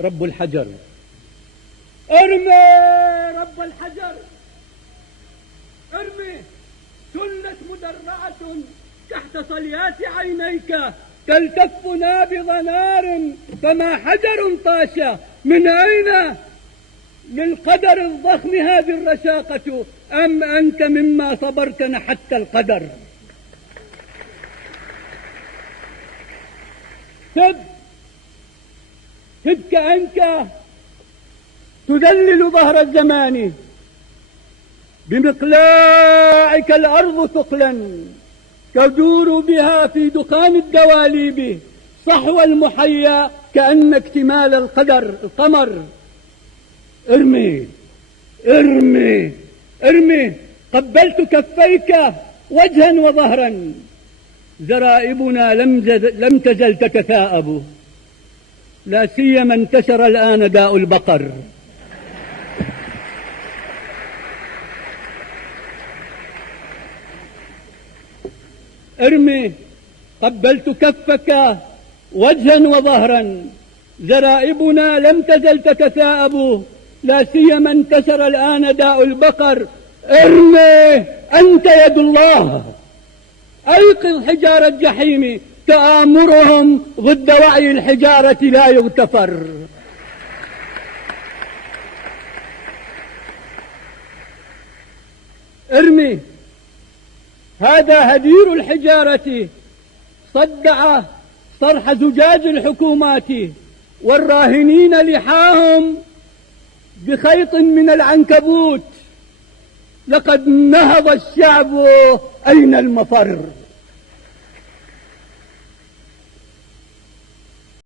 رب الحجر. ارمي رب الحجر، ارمي. سلت مدرعة تحت صليات عينيك، تلتف نابض نار، فما حجر طاش. من أين للقدر الضخم هذه الرشاقة؟ أم أنت مما صبرت نحت القدر؟ سب كأنك تذلل ظهر الزمان، بمقلاعك الأرض ثقلا تدور بها في دخان الدواليب، صحو المحيا كأن اكتمال القمر. ارمي ارمي ارمي. قبلت كفيك وجها وظهرا، زرائبنا لم تزل تتثاءب، لا سيما انتشر الآن داء البقر. ارمي. قبلت كفك وجها وظهرا، زرائبنا لم تزل تتثاءب، لا سيما انتشر الآن داء البقر. ارمي. أنت يد الله، أيقظ حجار الجحيم، تآمرهم ضد وعي الحجارة لا يغتفر. ارمي. هذا هدير الحجارة، صدع صرح زجاج الحكومات، والراهنين لحاهم بخيط من العنكبوت. لقد نهض الشعب، أين المفر؟